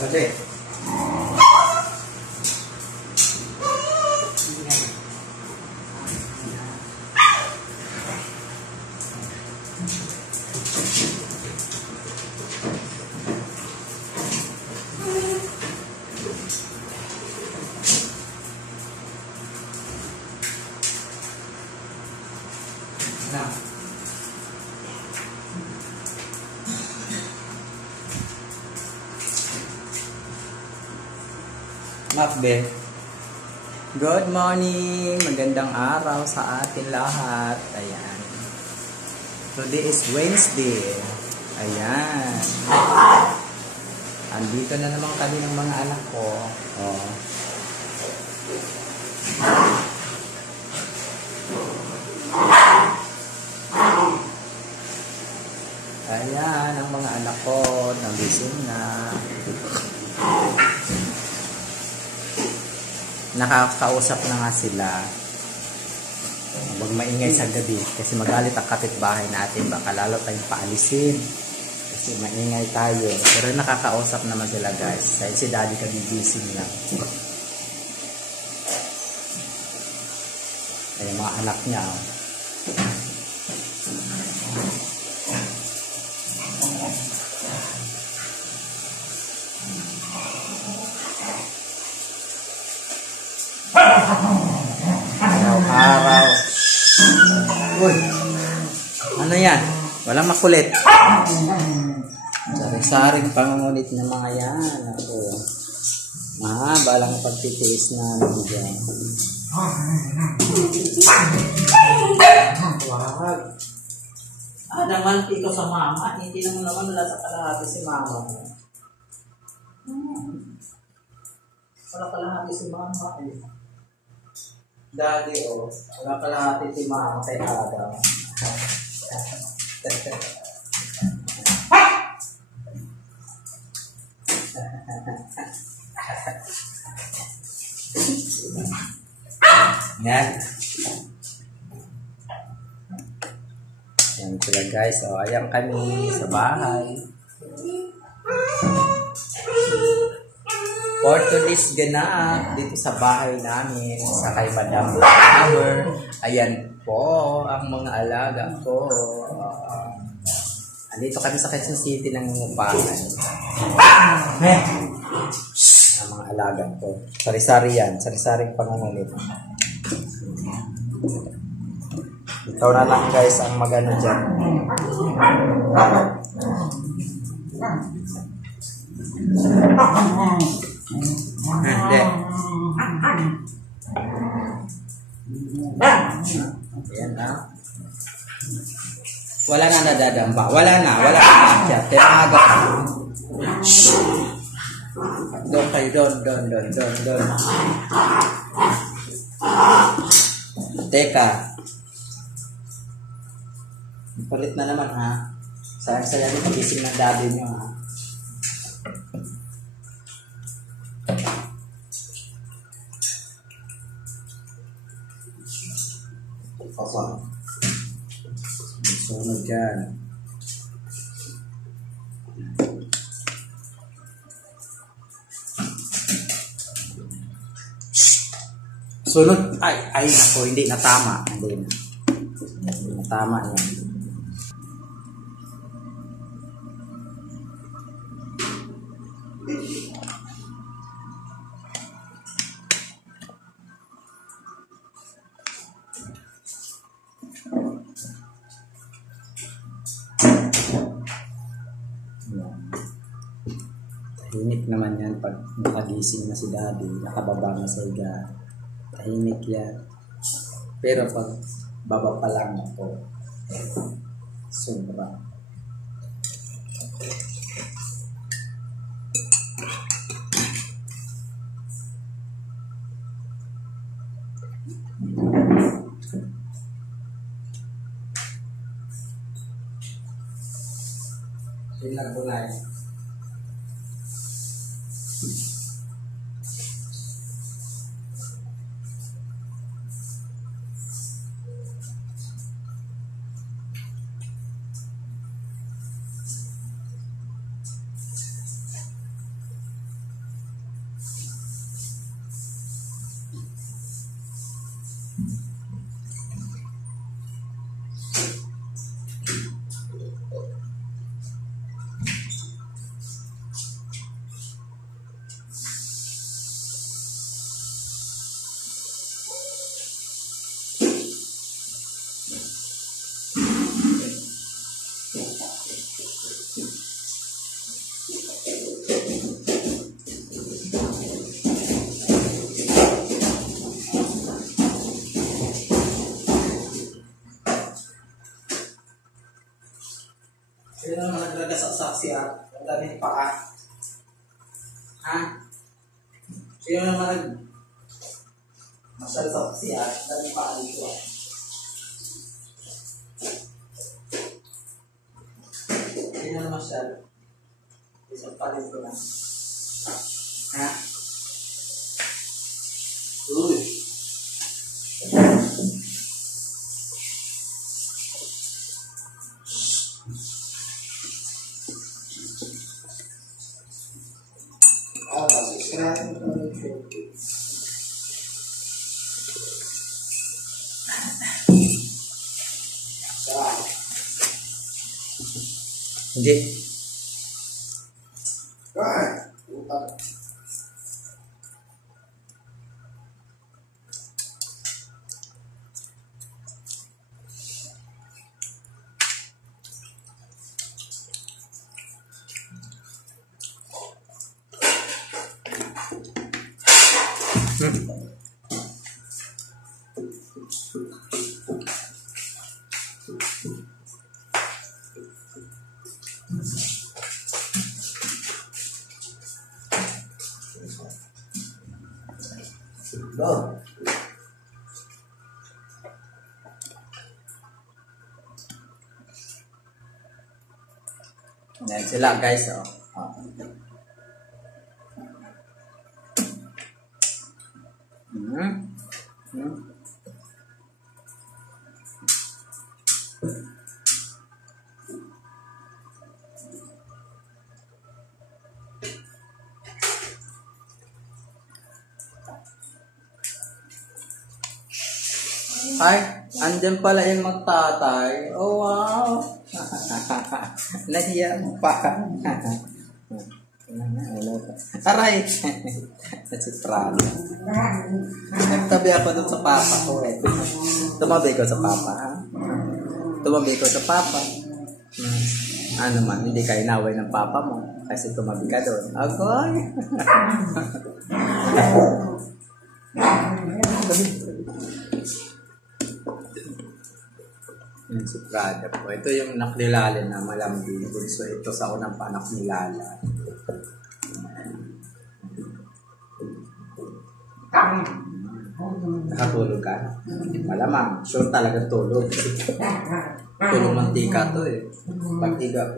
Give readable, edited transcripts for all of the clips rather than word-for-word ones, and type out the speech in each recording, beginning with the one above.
Kasi. Makbe. Good morning! Magandang araw sa atin lahat. Ayan. Today is Wednesday. Ayan. Andito na naman kami ng mga anak ko. Oh. Ayan, ang mga anak ko nagising na. Nakakausap na nga sila. Huwag maingay sa gabi kasi magalit ang kapitbahay natin, baka lalo tayong paalisin kasi maingay tayo. Pero nakakausap naman sila guys. Dahil si daddy kagigising lang. Ay mga anak niya. Araw-araw. Uy, ano yan? Walang makulit. Saring-saring pangungulit ng mga yan. Ako. Mahaba lang ang pagtitiis namin dyan. Wag. Naman ikaw sa mama. Hindi naman wala sa kalahati si mama mo. Wala kalahati si mama eh. Daddy, oh. Wala kalahati si mama kay Adam. Yan. Yan sila guys. Oh, ayan kami sa bahay. For today's ganap dito sa bahay namin sa kay Madam Flower. Ayan po ang mga alaga ko. Andito kami sa Quezon City ng ngupahan. Ang mga alaga ko. Sari-sari yan. Sari-saring pangungulit. Ikaw na lang guys ang magano dyan. Hindi. Ayan na. Wala na nadadamba. Wala na akyat. Pero aga ka. Doon kayo. Doon. Teka. Palit na naman ha. Sayang-sayang yung pagising ng daddy nyo ha. Pasok. Sunod dyan. Sunod. Ay nako, hindi natama. Hindi natama yan. Tahimik naman yan pag nakagising na si daddy, nakababa na sa higa. Tahimik yan. Pero pag baba pa lang ako, sobra. Pinagbunay. Sino naman nagragasaksak siya? Ang daming paa. Ha? Sino naman masalsak siya? Ang daming paa dito. Sino naman masyal? Isang palit ko lang. Ha? Uy. Hindi. Go. Yan sila guys, oh. Ay, andyan pala yung magtatay. Oh, wow. Nahiya mo pa. Aray. Si Prado. Nagtabi ako dun sa papa ko eh. Tumabi ko sa papa, ha? Tumabi ko sa papa. Ano man, hindi ka inaway ng papa mo. Kasi tumabi ka doon. Agoy. Si Prada po. Ito yung nakilala na malambing. So ito sa unang panak ni Lala. Nakatulog ka? Malamang. Sure talaga tulog. Tulog mantika to eh. Pag higa,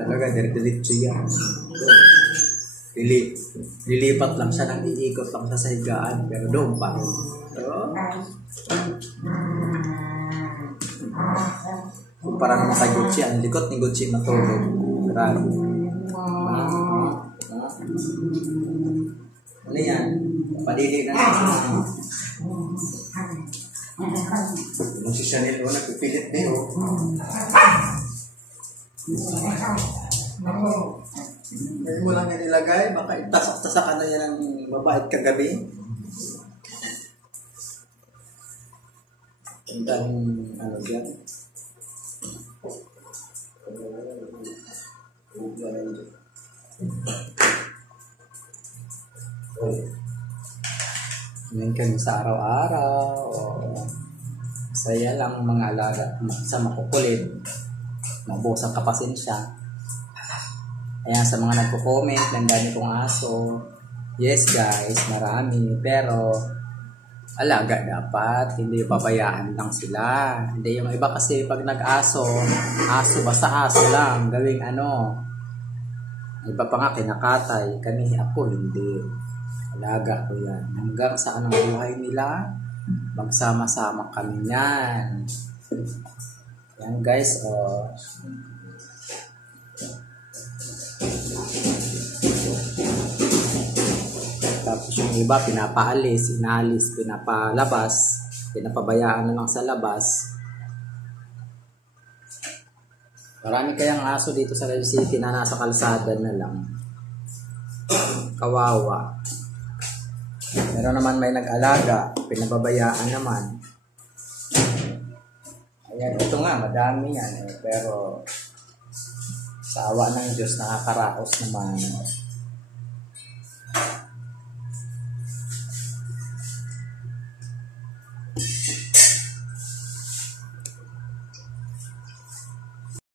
talaga diretso yan. Lilipat lang siya, nang iikot lang siya sa higaan. Pero doon pa. Kumpara naman sa Gucci, ang likot ni Gucci matulog. Grabe. Ano yan? Padili na siya. Yung si Chanel o, nagpipilit na yun. Ngayon mo lang nilagay, baka itasak-tasakan na yan ng mabait kagabi. Ang daming ano dyan. Ngayon kami sa araw-araw. Saya lang mga alaga. Sa makukulit. Mabuhos ang kapasensya. Ayan, sa mga nagko-comment, ng dami kong aso. Yes guys, marami. Pero alaga dapat, hindi pabayaan lang sila. Hindi yung iba kasi pag nag-aso, basta aso lang, gawing ano. Iba pa nga kinakatay, kami ako hindi. Alaga ko yan. Hanggang sa anong buhay nila, magsama-sama kami yan. Yan guys, oh. Tapos yung iba pinapaalis, inaalis, pinapalabas, pinapabayaan na lang sa labas. Marami kayang aso dito sa Quezon City na nasa kalsada na lang. Kawawa. Meron naman may nag-alaga, pinababayaan naman. Ayan, ito nga, madami yan. Pero sa awa ng Diyos, nakakaraos naman.